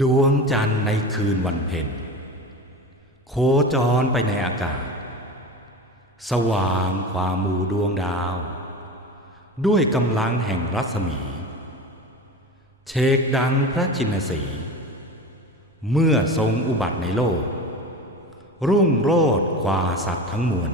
ดวงจันทร์ในคืนวันเพ็ญโคจรไปในอากาศ สว่างความหมู่ดวงดาว ด้วยกำลังแห่งรัศมี เชกดังพระชินสี เมื่อทรงอุบัติในโลก รุ่งโรดกว่าสัตว์ทั้งมวล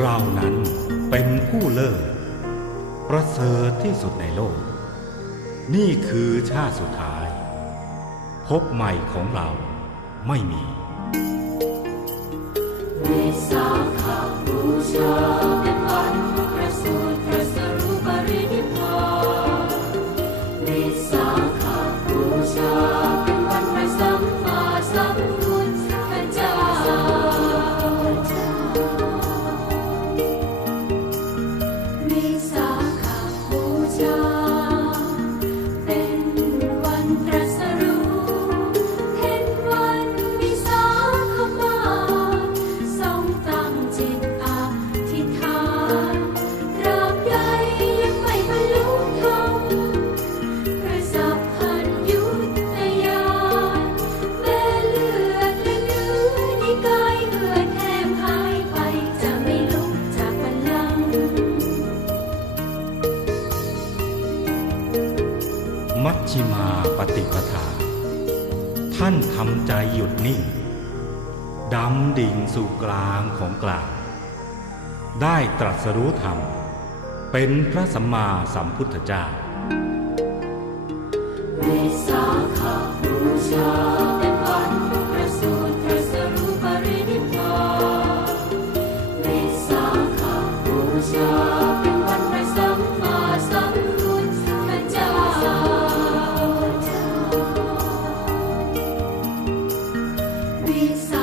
เรานั้นเป็นผู้เลิศประเสริฐที่สุดในโลก นี่คือชาติสุดท้าย พบใหม่ของเราไม่มีวิสา มัชชิมาปฏิปทา ท่านทำใจหยุดนิ่งดำดิ่งสู่กลางของกลาง ได้ตรัสรู้ธรรม เป็นพระสัมมาสัมพุทธเจ้าวิสาขบูชาเป็นวันประสูติตรัสรู้ปรินิพพานวิสาขบูชาเป็น วิส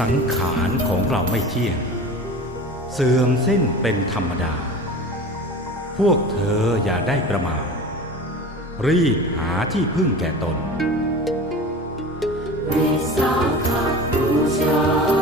สังขารของเราไม่เที่ยง เสื่อมสิ้นเป็นธรรมดา พวกเธออย่าได้ประมาทรีบหาที่พึ่งแก่ตนวิสาขบูชา